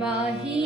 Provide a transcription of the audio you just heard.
Vahi.